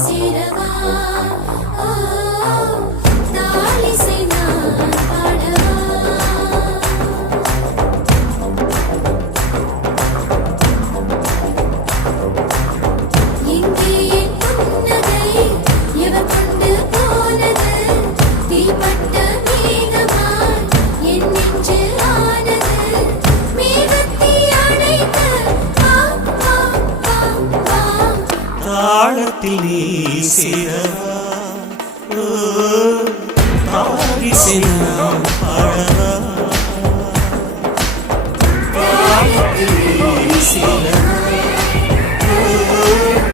சேரவா ஓ தாளிசை நான் பாடவா எங்கே என் புன்னகை எவர் கொண்டு போனது தீப்பட்ட மேகமாய் என் நெஞ்சு ஆனது மேகத்தை அணைக்க வா வா வா வா தாளத்தில் நீ சேரவா ஓ தாளிசை நான் பாடவா தாளத்தில் நீ சேரவா